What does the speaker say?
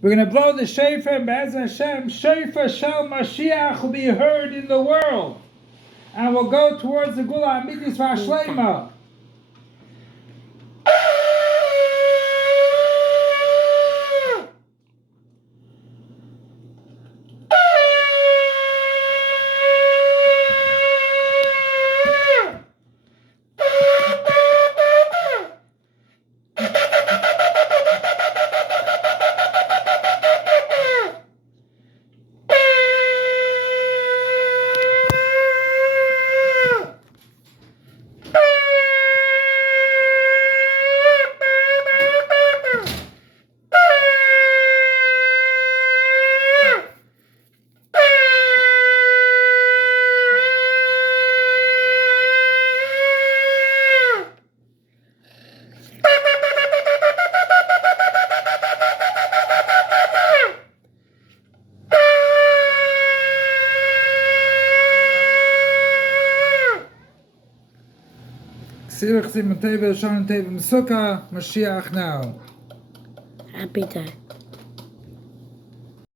We're going to blow the shofar, and Be'ez Hashem, shofar shel Mashiach will be heard in the world. And we'll go towards the Gula Amitis V'Ashleima. Moshiach now. Happy day.